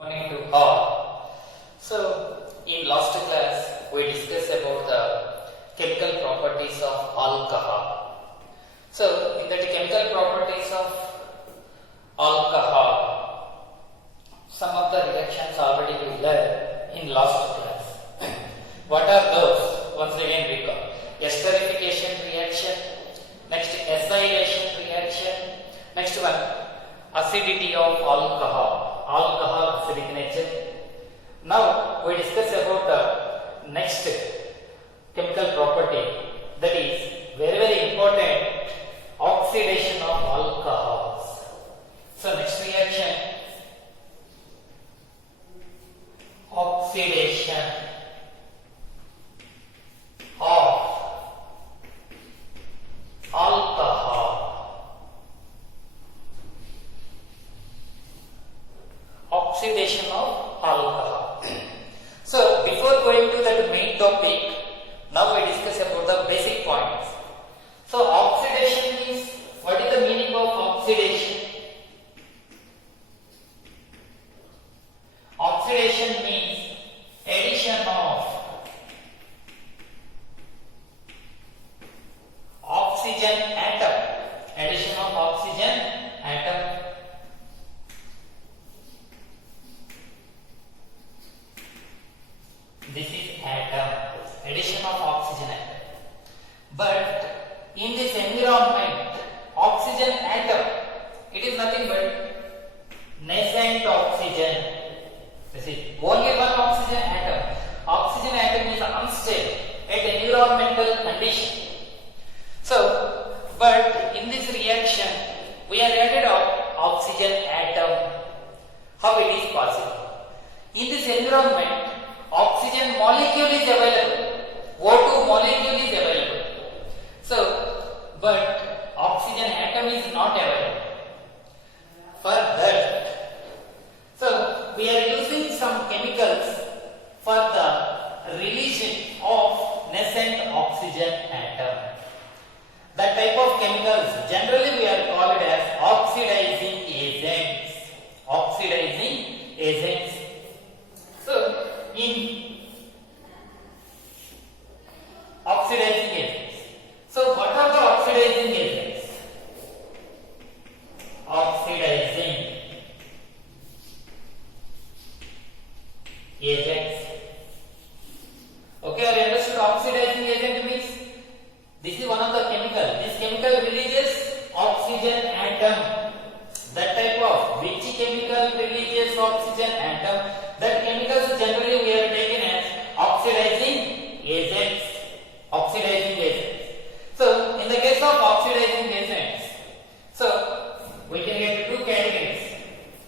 Morning to all. So, in last class, we discussed about the chemical properties of alcohol. So, in the chemical properties of alcohol, some of the reactions already we learned in last class. What are those? Once again recall. Esterification reaction, next acylation reaction, next one acidity of alcohol acidic nature. Now we discuss about the next chemical property, that is very very important, oxidation of alcohols. So next reaction, oxidation of alcohol. Oxidation of alcohol. So before going to that main topic, now we discuss about the basic points. So oxidation is, what is the meaning of oxidation? Oxidation means addition of oxygen atom. Addition of oxygen atom. This is atom, addition of oxygen atom. But in this environment, oxygen atom, it is nothing but nascent oxygen. This is only one oxygen atom. Oxygen atom is unstable at environmental condition. So, but in this reaction, we are added of oxygen atom. How it is possible? In this environment, oxygen molecule is available, O2 molecule is available. So, but oxygen atom is not available. For that, so we are using some chemicals for the release of nascent oxygen atom. That type of chemicals generally we are called as oxidizing agents. Oxidizing agents. So, in oxidizing agents. So, what are the oxidizing agents? Oxidizing agents. Okay, are you understood? Oxidizing agent means this is one of the chemical. This chemical releases oxygen atom. That type of which chemical releases oxygen atom? That chemicals generally we are taken as oxidizing agents. Oxidizing agents. So, in the case of oxidizing agents, so we can get two categories: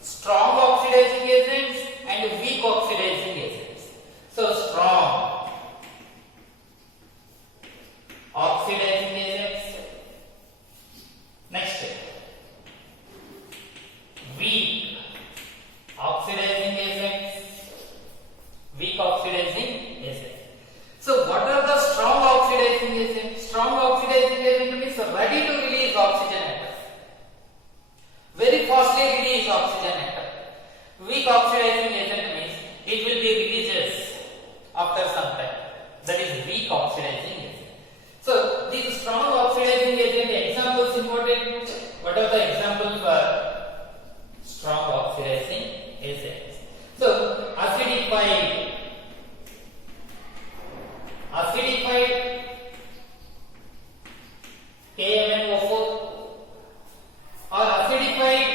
strong oxidizing agents and weak oxidizing agents. So, strong oxidizing agents. Next, weak oxidizing agents. Weak oxidizing agents. So, what are the strong oxidizing agents? Strong oxidizing agent means ready to release oxygen atom. Very fastly release oxygen atom. Weak oxidizing agent means it will be releases after some time. That is weak oxidizing agent. So, these strong oxidizing agent examples important. What are the examples for strong oxidizing agents? So, acidified KMnO4 or acidified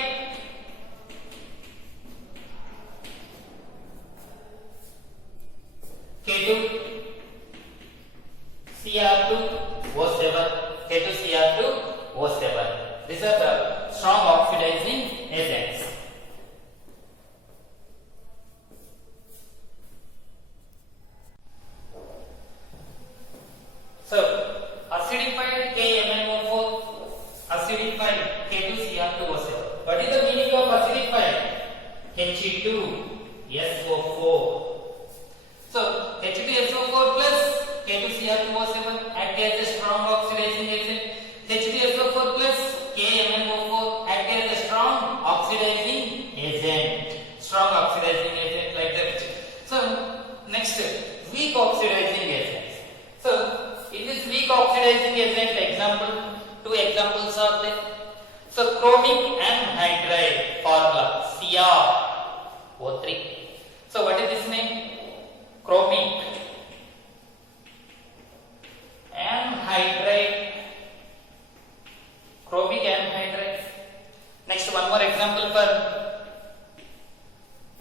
K2Cr2O7. K2Cr2O7. These are the strong oxidizing agents. So, acidified KMnO4, acidified K2Cr2O7. What is the meaning of acidified? He2SO4. So, H2SO4 plus K2Cr2O7 act as a strong oxidizing agent. H2SO4 plus KMnO4 act as a strong oxidizing agent. Strong oxidizing oxidizing agent example, two examples are there. So chromic anhydride formula CrO3. So what is this name? Chromic anhydride. Chromic anhydride. Next, one more example for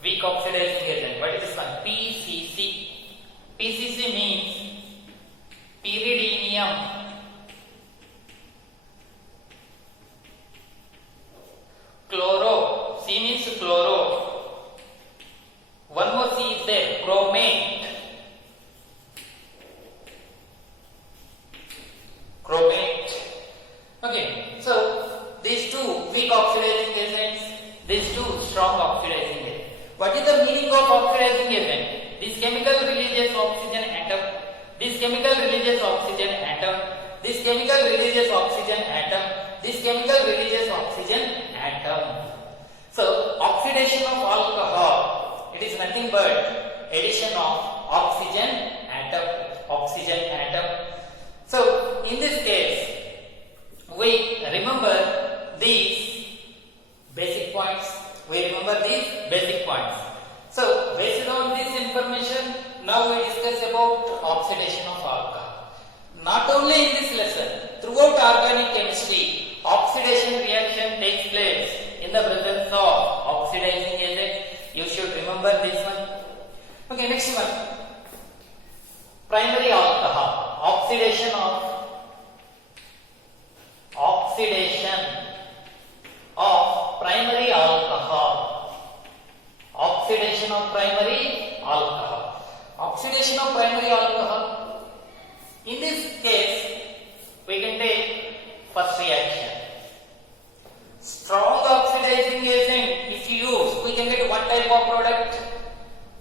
weak oxidizing agent. What is this one? PCC. PCC means pyridinium chloro. C means chloro. One more C is there. Chromate. Chromate. Okay. So these two weak oxidizing agents, these two strong oxidizing agents. What is the meaning of oxidizing agent? This chemical releases oxygen atom. This chemical releases oxygen atom. This chemical releases oxygen atom. This chemical releases oxygen atom. So oxidation of alcohol, it is nothing but addition of oxygen atom. Oxygen atom. So in this case, we remember these basic points. We remember these basic points. So based on this information, now we discuss about oxidation of alcohol. Not only in this lesson, throughout organic chemistry, oxidation reaction takes place in the presence of oxidizing agent. You should remember this one. Okay, next one. Primary alcohol. Oxidation of primary alcohol. Oxidation of primary alcohol. Oxidation of primary alcohol. In this case, we can take first reaction. Strong oxidizing agent, if you use, we can get one type of product.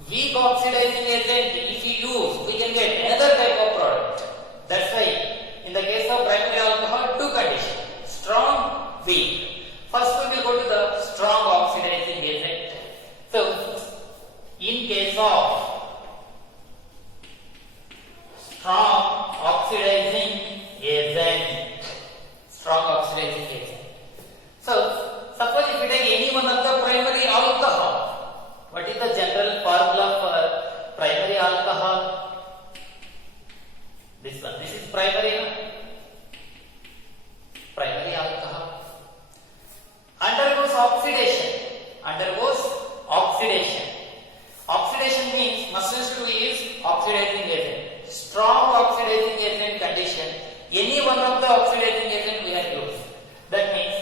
Weak oxidizing agent, if you use, we can get another type of product. That's why, in the case of primary alcohol, two conditions: strong, weak. First, we will go to the strong oxidizing agent. So, in case of strong oxidizing agent, so suppose if you take any one of the primary alcohol, what is the general formula for primary alcohol? This one. This is primary alcohol. Undergoes oxidation. Oxidation means must use oxidizing agent. Strong oxidizing agent condition. Any one of the oxidizing agent we have used. That means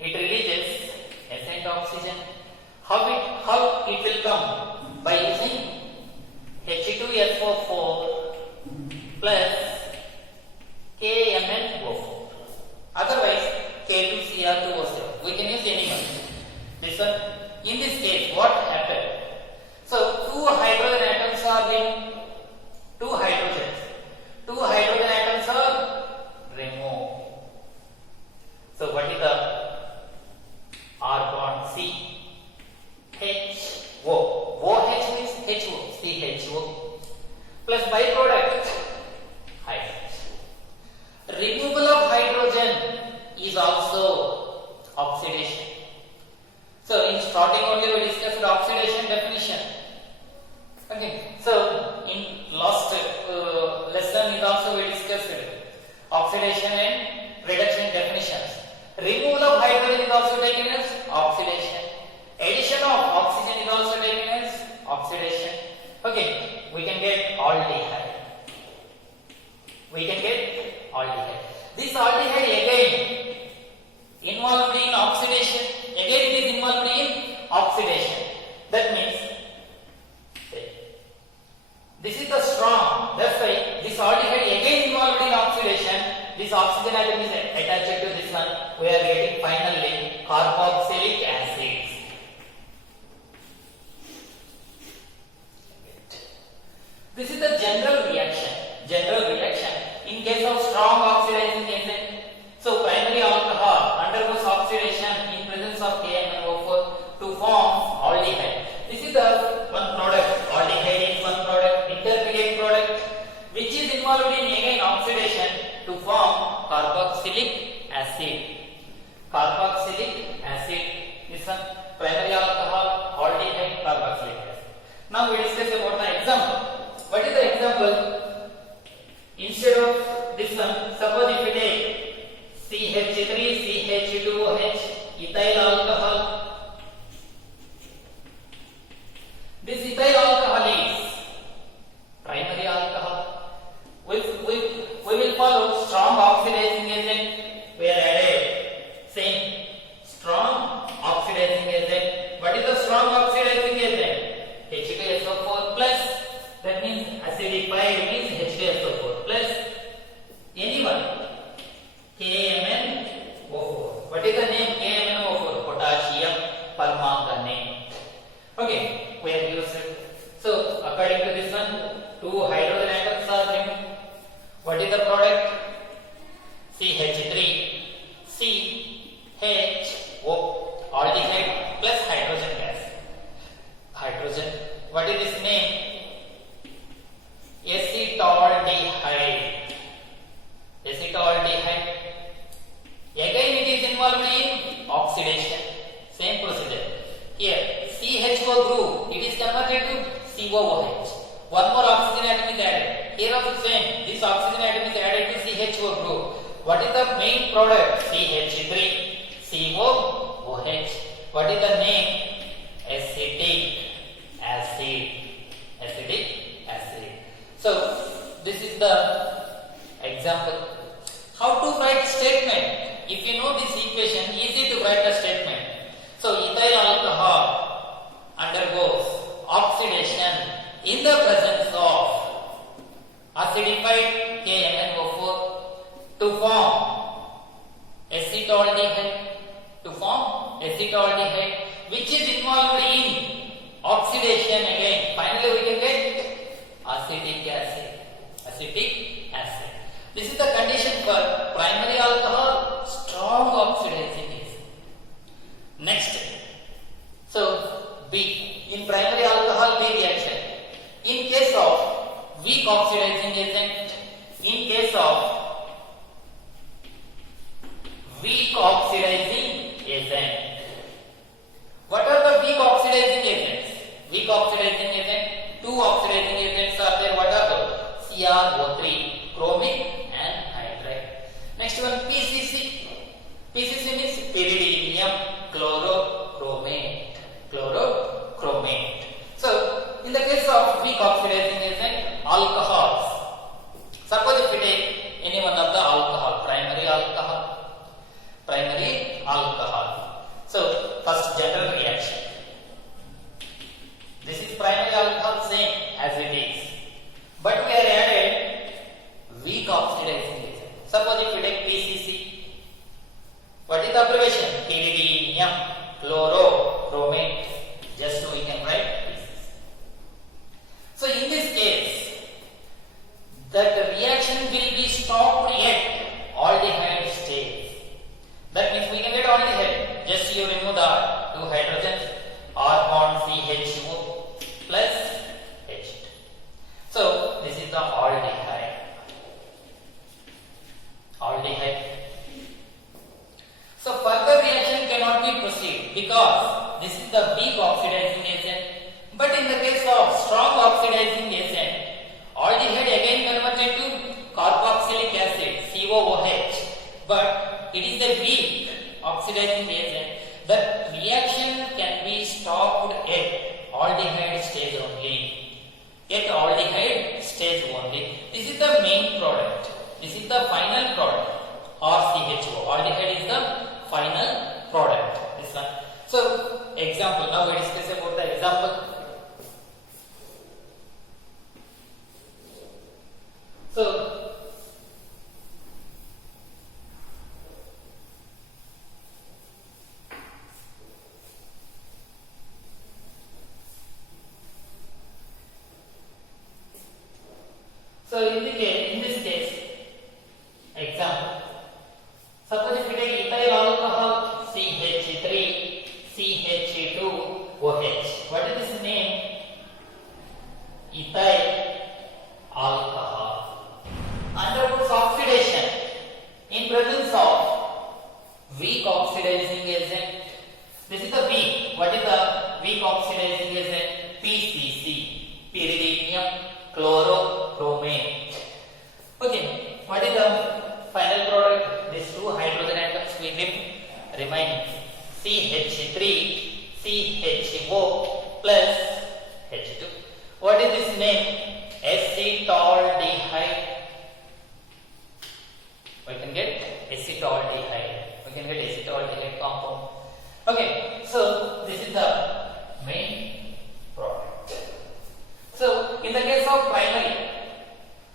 it releases essential oxygen. How it will come? By using H2SO4 plus KMnO4. Otherwise, K2Cr2O7. We can use any one. This one. In this case, what happened? So, two hydrogen atoms are being two hydrogen atoms are removed. So, what is the R bond? C H O. OH means HO. CHO plus byproduct hydrogen. Removal of hydrogen is also oxidation. So in starting only we discussed oxidation definition. Okay. So in last lesson is also we discussed oxidation and reduction definitions. Removal of hydrogen is also taken as oxidation. Addition of oxygen is also taken as oxidation. Okay. We can get aldehyde. This aldehyde again involved in oxidation. Again it is involved in oxidation. That means this is the strong. That's why this aldehyde again involved in oxidation. This oxygen atom is attached to this one. We are getting finally carboxylic acids. This is the general reaction. In case of strong oxidizing agent, so primary alcohol undergoes oxidation in presence of KMnO4 to form aldehyde. This is the one product. Aldehyde is one product, intermediate product, which is involved in again oxidation to form acid. Carboxylic acid. This one primary alcohol, aldehyde, carboxylic acid. Now we discuss about the example. What is the example? Instead of this one, suppose if we take CH3, CH2OH, ethyl alcohol. This ethyl alcohol is primary alcohol. We will follow strong oxidizing agent. We are added same strong oxidizing agent. What is the strong oxidizing agent? H2SO4 plus. That means acidified means H2SO4 plus anyone. KMnO4. What is the name? KMnO4. Potassium permanganate. Okay, we have used it. So according to this one, 2 hydrogen atoms are removed. What is the product? CH3 CHO aldehyde plus hydrogen gas. Hydrogen. What is this name? Acetaldehyde. Acetaldehyde. Again it is involved in oxidation. Same procedure. Here CHO group, it is converted to COOH. One more oxygen atom is added. Here also same. This oxygen atom is added to CHO group. What is the main product? CH3 COOH. What is the name? Acetic acid. Acetic acid. So this is the example. How to write statement? If you know this equation, easy to write a statement. So ethyl alcohol undergoes oxidation in the presence of acidified KMnO4 to form acetaldehyde, which is involved in oxidation again. Finally we can get acetic acid. This is the condition for primary alcohol, strong oxidizing agent. Next, so B, in primary alcohol B reaction. In case of weak oxidizing agent, what are the weak oxidizing agents? Two oxidizing agents are there. What are those? CrO3, chromic and hydride. Next one, PCC. PCC means pyridinium chlorochromate. So, in the case of weak oxidizing agent, alcohols. Suppose if we take any one of the alcohol, primary alcohol. So, first general reaction. This is primary alcohol, same as it is. But we are added weak oxidizing agent. Suppose if we take PCC. What is the abbreviation? Pyridinium chlorochromate. Just so we can write PCC. So in this case, that reaction will be stopped at aldehyde stage. That means we can get aldehyde. Just you remove the 2 hydrogens, R bond CHO plus H. So this is the aldehyde. So further reaction cannot be proceed because this is the weak oxidizing agent. But in the case of strong oxidizing agent, aldehyde again converted to carboxylic acid COOH. But it is a weak oxidizing agent. That reaction can be stopped at aldehyde stage only. This is the main product. This is the final product. Or CHO. Aldehyde is the final product. This one. So, example. Now we discuss about the example. So, in this case, example. Suppose if we take ethyl alcohol CH3 CH2OH. What is this name? Ethyl alcohol. weak oxidizing agent. This is the weak. What is the weak oxidizing agent? PCC, pyridinium chlorochromate. Okay, what is the final product? These two hydrogen atoms will remain CH3 CHO plus H2. What is this name? Acetaldehyde. We can get acetaldehyde. We can get acetaldehyde compound. Okay, so this is the main product. So in the case of primary,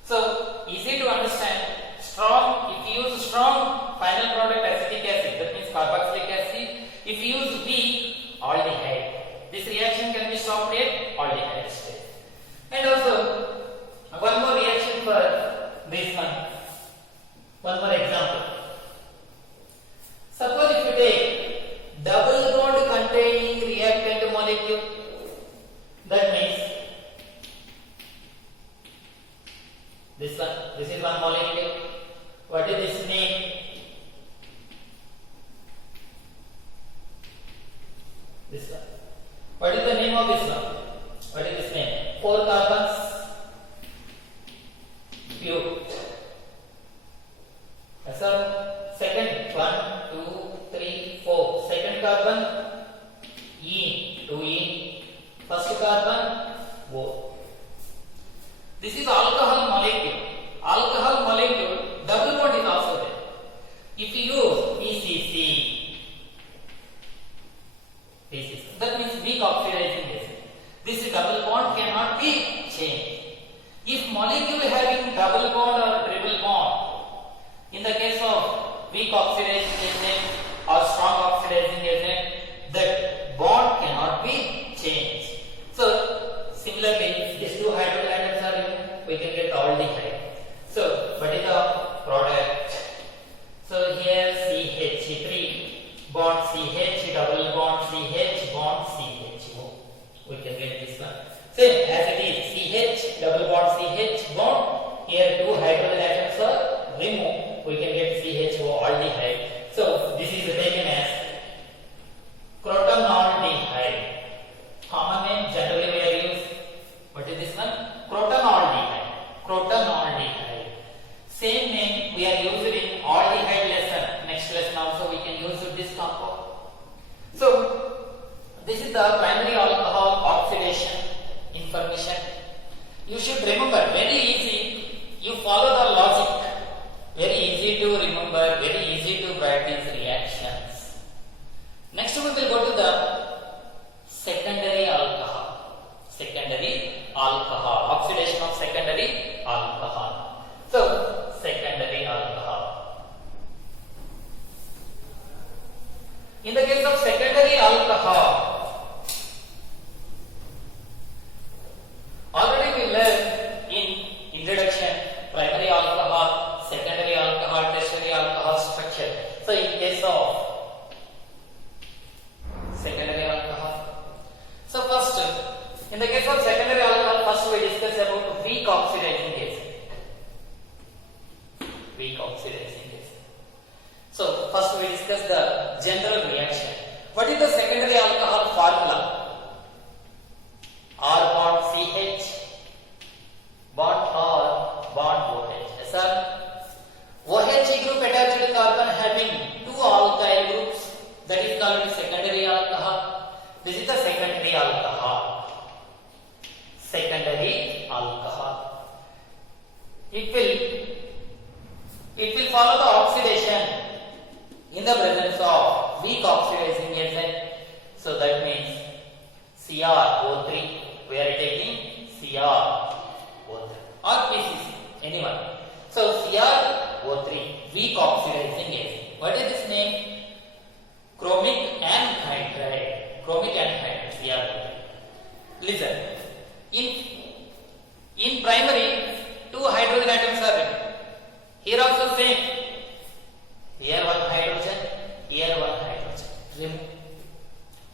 so easy to understand. Strong, if you use strong final product acetic acid, that means carboxylic acid. If you use weak, aldehyde. This reaction can be stopped at aldehyde stage. And also one more reaction for this one. One more example. Suppose if you take double bond containing reactant molecule, that means this one. This is one molecule. What is this name? This one. What is the name of this one? What is this name? 4 carbons. Bute. Yes, sir. Second, 1, 2, 3, 4. Second carbon, ene, 2 ene. First carbon, O. This is alcohol molecule. Alcohol molecule, double bond is also there. If you use PCC, that means weak oxidizing agent. This double bond cannot be changed. If molecule having double bond or triple bond, in the case of weak oxidizing agent or strong oxidizing agent, that bond cannot be changed. So similarly, these two hydrogen atoms are given, we can get aldehyde. So what is the product? So here CH3 bond CH, double bond CH, bond CHO. We can get this one. Same as it is CH, double bond CH, bond. Here two hydrogen atoms are removed. We can get CHO aldehyde. So this is taken as crotonaldehyde. Common name generally we are used. What is this one? Crotonaldehyde. Crotonaldehyde. Same name we are used in aldehyde lesson. Next lesson also we can use this compound. So this is the primary alcohol oxidation information. You should remember, very easy. You follow the logic. Very easy to remember, very easy to write these reactions. Next we will go to the secondary alcohol. Secondary alcohol. Oxidation of secondary alcohol. So secondary alcohol. In the case of secondary alcohol, already we learned in introduction primary alcohol, secondary alcohol, tertiary alcohol structure. So in case of secondary alcohol, so first in the case of secondary alcohol, first we discuss about weak oxidizing agent. Weak oxidizing agent. So first we discuss the general reaction. What is the secondary alcohol formula? R bond CH, bond R, bond OH. Yes, sir. OH group attached carbon having two alkyl groups, that is called secondary alcohol. This is the secondary alcohol. Secondary alcohol. It will follow the oxidation in the presence of weak oxidizing agent. So that means CrO3. We are taking CrO3 or PCC, anyone. So CrO3, weak oxidizing agent. What is this name? Chromic anhydride. Chromic anhydride, CrO3. Listen, in primary, two hydrogen atoms are there. Here also same. Here one hydrogen, here one hydrogen. Remove.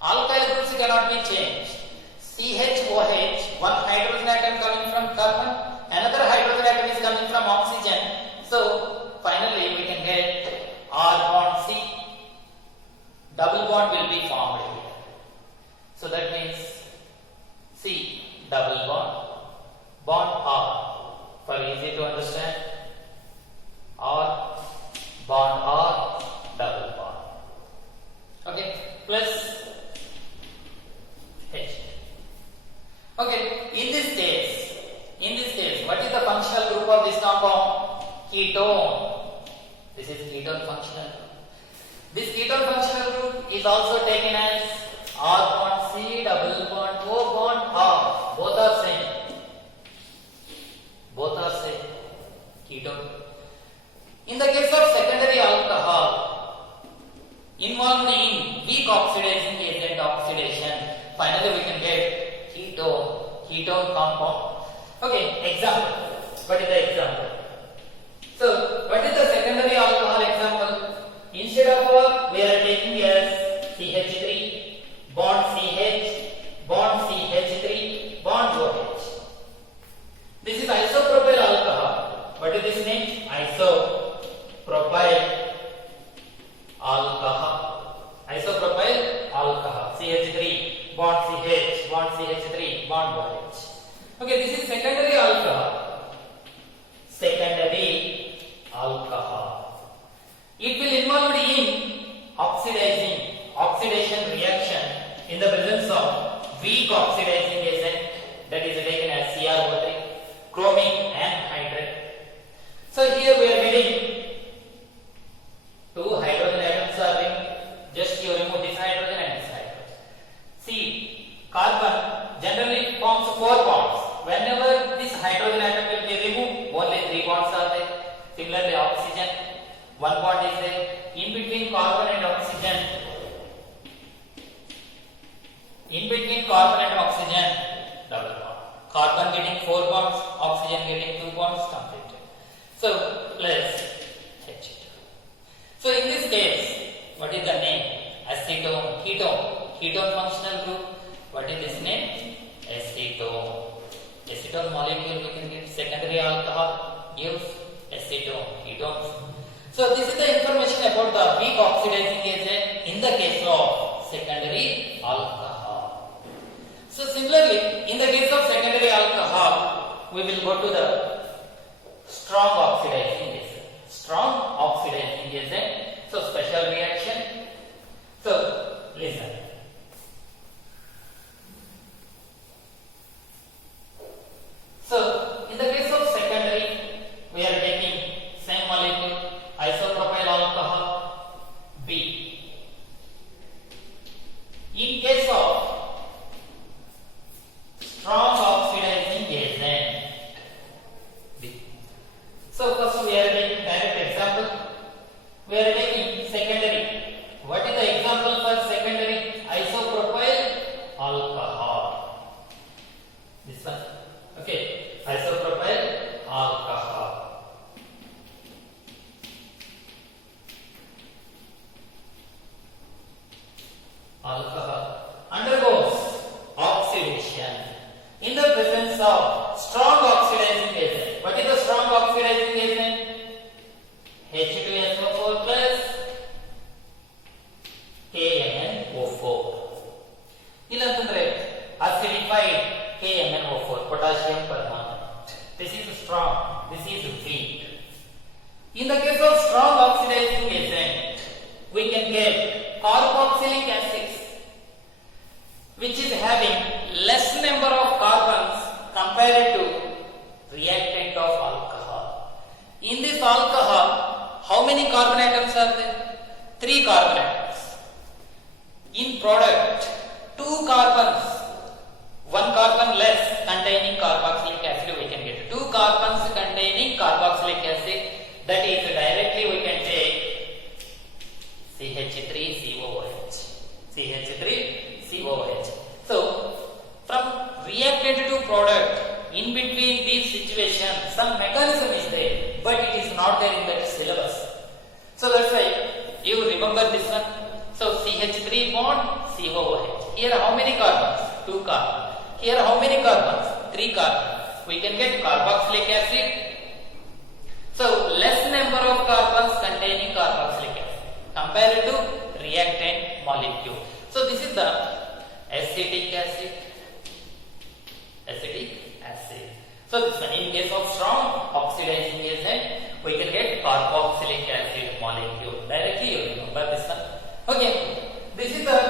Alkyl groups cannot be changed. CHOH, one hydrogen atom coming from carbon, another hydrogen atom is coming from oxygen. So finally we can get R bond C, plus H. Okay, in this case, what is the functional group of this compound? Ketone. This is ketone functional group. This ketone functional group is also taken as R bond C, double bond O bond R. Both are same. Both are same. Ketone. In the case of secondary alcohol, involved in weak oxidizing agent oxidation, finally we can get ketone compound. Okay, example. What is the example? So, what is the secondary alcohol example? Instead of we are taking as CH3, bond CH, bond CH3, bond OH. This is isopropyl alcohol. What is this name? Isopropyl alcohol. Isopropyl alcohol. CH3, bond CH, bond CH3, bond OH. Okay, this is secondary alcohol. Secondary alcohol. It will involve in oxidation reaction in the presence of weak oxidizing agent, that is taken as CrO3, chromic anhydride. So here we are getting two hydrogen atoms are removed. Just you remove this hydrogen and this hydrogen. See, carbon generally forms 4 bonds. Whenever this hydrogen atom will be removed, only 3 bonds are there. Similarly, oxygen, 1 bond is there. In between carbon and oxygen, double bond. Carbon getting 4 bonds, oxygen getting 2 bonds, completed. So, plus H. So, in this case, what is the name? Acetone, ketone functional group. What is this name? Acetone. Acetone molecule we can get. Secondary alcohol gives acetone, ketones. So, this is the information about the weak oxidizing agent in the case of secondary alcohol. So, similarly, in the case of secondary alcohol, we will go to the strong oxidizing agent. Strong oxidizing agent. So, special reaction. So, listen. So, in the case of secondary, we are taking same molecule, isopropyl alcohol, B. In case of strong oxidizing agent, B. So, first we are taking direct example. We are taking secondary. What is the example for secondary? Isopropyl alcohol. This one. Okay. Isopropyl alcohol. Alcohol undergoes oxidation in the presence of strong oxidizing agent. What is the strong oxidizing agent? H2SO4 plus KMnO4. ಇಲ್ಲಂತಂದ್ರೆ acidified KMnO4, potassium permanganate. This is strong, this is weak. In the case of strong oxidizing agent, we can get carboxylic acids, which is having less number of carbons compared to reactant of alcohol. In this alcohol, how many carbon atoms are there? 3 carbon atoms. In product, 2 carbons, 1 carbon less containing carboxylic acid we can get. 2 carbons containing carboxylic acid, that is directly we can take CH3COOH. CH3COOH. So, from reactant to product, in between these situations, some mechanism is there, but it is not there in that syllabus. So, that's why you remember this one. So, CH3 bond, COOH. Here how many carbons? 2 carbons. Here how many carbons? 3 carbons. We can get carboxylic acid. So, less number of carbons containing carboxylic acid compared to reactant molecule. So, this is the acetic acid. So, this one, in case of strong oxidizing agent, we can get carboxylic acid molecule. Directly you remember this one. Okay, this is the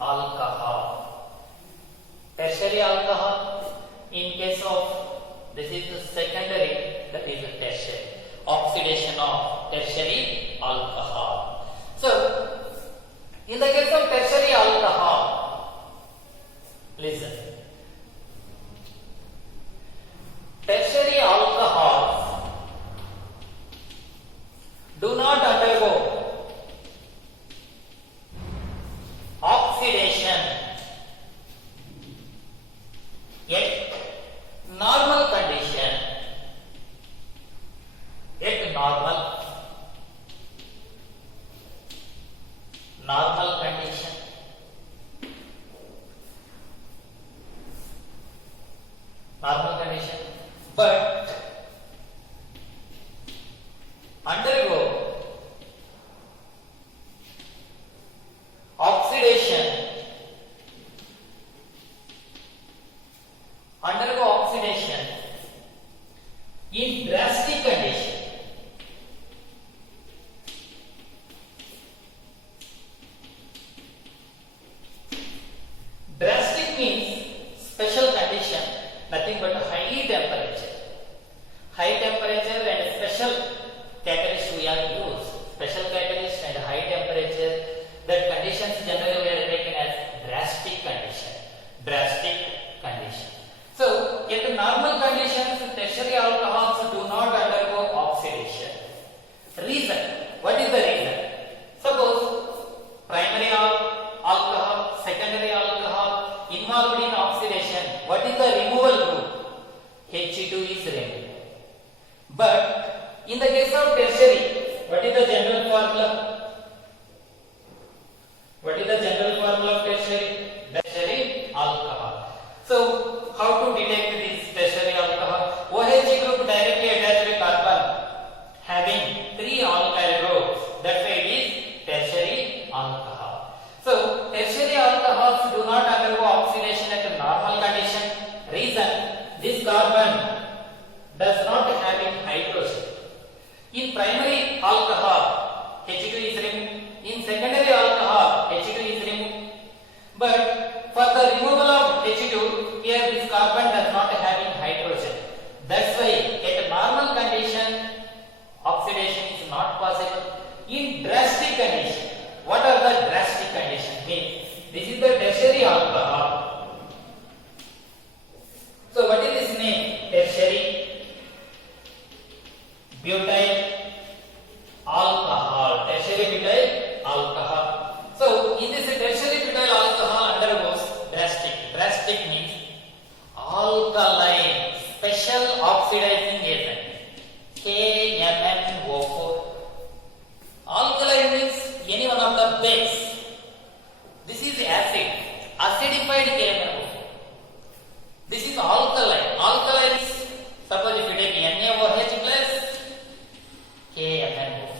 alcohol. Tertiary alcohol, in case of this is the secondary, that is the tertiary. Oxidation of tertiary alcohol. So, in the case of tertiary alcohol, listen. Tertiary alcohols do not undergo oxidation at normal condition. At normal condition. Normal condition. But undergo oxidation in drastic condition. Drastic means special condition, nothing but high temperature. High temperature and special catalyst we are used. Special catalyst and high temperature, that conditions generally we are taken as drastic condition. Drastic condition. So, at normal conditions, tertiary alcohols do not undergo oxidation. Reason. What is the reason? Suppose primary alcohol, secondary alcohol involved in oxidation. What is the removal group? H2 is removed. But in the case of tertiary, what is the general formula? What is the general formula of tertiary? Tertiary alcohol. So, how to detect this tertiary alcohol? OH group directly attached to carbon having 3 alkyl groups. That's why it is tertiary alcohol. So, tertiary alcohols do not undergo oxidation at a normal condition. Reason, this carbon does not having hydrogen. In primary alcohol, H2 is removed. In secondary alcohol, H2 is removed. But for the removal of H2, here this carbon does not having hydrogen. That's why at a normal condition, oxidation is not possible. In drastic condition, what are the drastic conditions? Means this is the tertiary alcohol. So what is this name? Tertiary butyl alcohol. Tertiary butyl alcohol. So in this tertiary butyl alcohol undergoes drastic. Drastic means alkaline special oxidizing agent. KMnO4. Alkaline means any one of the base. This is acid. Acidified KMnO4. This is alkaline. Alkaline is, suppose if you take NaOH plus KMnO4.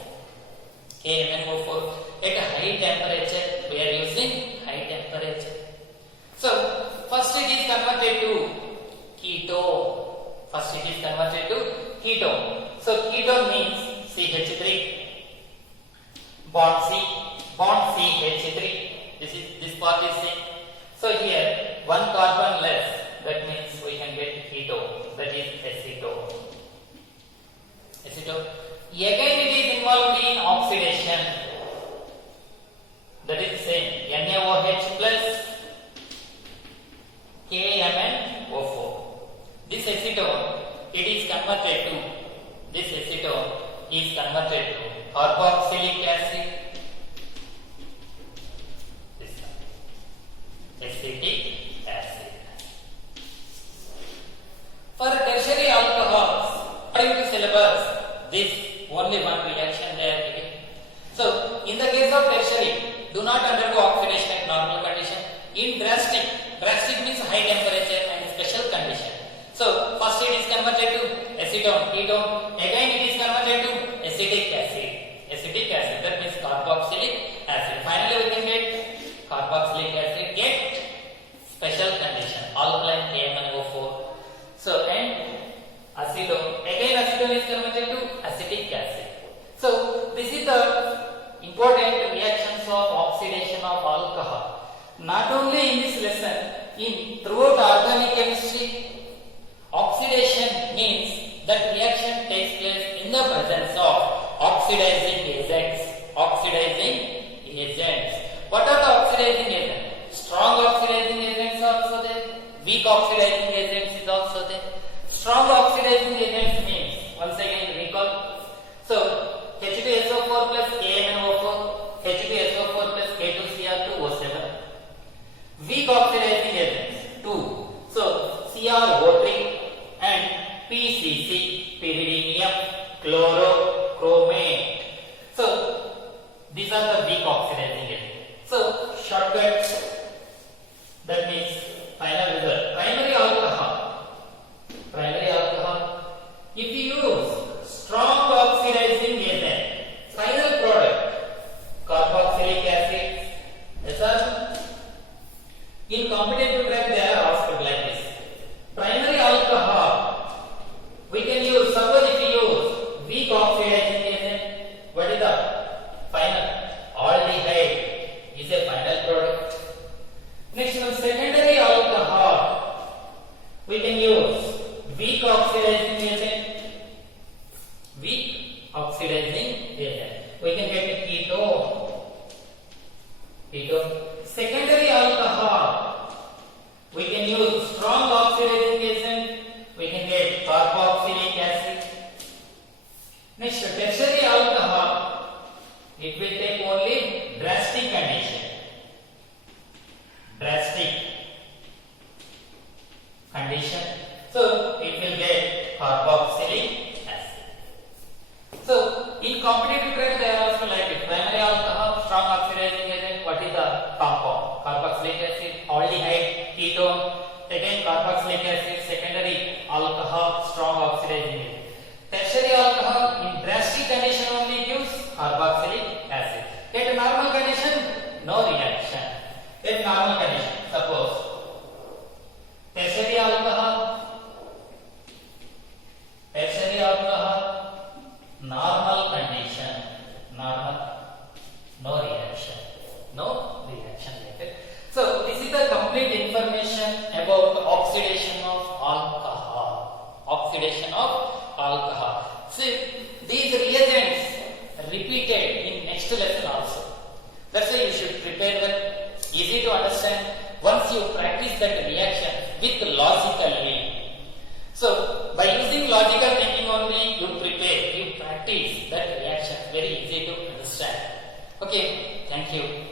KMnO4 at a high temperature, we are using high temperature. So, first it is converted to ketone. First it is converted to ketone. So, ketone means CH3. Bond CH3. This part is same. So, here one carbon less. That means we can get ketone. That is acetone. Acetone. Again it is involved in oxidation. That is same. NaOH plus KMnO4. This acetone, it is converted to, this acetone is converted to carboxylic acid. This one. Acetic acid. For tertiary alcohols, according to syllabus, this only one reaction they are taking. So, in the case of tertiary, do not undergo oxidation at normal condition. In drastic means high temperature and special condition. So, first it is converted to acetone, ketone, again it is converted to acetic acid. Acetic acid, that means carboxylic acid. Finally, we can get carboxylic acid, get special condition, alkaline KMnO4. So, and acetone, again acetone is converted to acetic acid. So, this is the important reactions of oxidation of alcohol. Not only in this lesson, in throughout organic chemistry, oxidation means that reaction takes place in the presence of oxidizing agents. Oxidizing agents. What are the oxidizing agents? Strong oxidizing agents are also there. Weak oxidizing agents is also there. Strong oxidizing agents means, once again recall. So H2SO4 plus KMnO4, H2SO4 plus K2Cr2O7. Weak oxidizing agents 2. So CrO3 and PCC, pyridinium chlorochromate. So these are the weak oxidizing agents. So shortcuts, that means final result. Primary alcohol. Primary alcohol. If you use strong oxidizing agent, final product carboxylic acid. Yes sir. In competitive drug they are asked like this. Primary alcohol, we can use, suppose if you use weak oxidizing agent, what is the final? Aldehyde is a final product. Next one, secondary alcohol, we can use weak oxidizing agent. Weak oxidizing agent. We can get ketone. Ketone. Secondary alcohol, we can use strong oxidizing agent. We can get carboxylic acid. Next, tertiary alcohol, it will take only drastic condition. Drastic condition. So it will get carboxylic acid. So in competitive drug they are also like it. Primary alcohol, strong oxidizing agent. What is the compound? Carboxylic acid, aldehyde, ketone. Again carboxylic acid. Secondary alcohol, strong oxidizing agent. Tertiary alcohol in drastic condition only gives carboxylic acid. At normal condition, no reaction. At normal condition, suppose tertiary alcohol, normal condition, normal, no reaction, no reaction later. So this is the complete information about the oxidation of alcohol. Oxidation of alcohol. See, these reagents repeated in next lesson also. That's why you should prepare well. Easy to understand once you practice that reaction with logically. So by using logical thinking only, you prepare, you practice that reaction. Very easy to understand. Okay, thank you.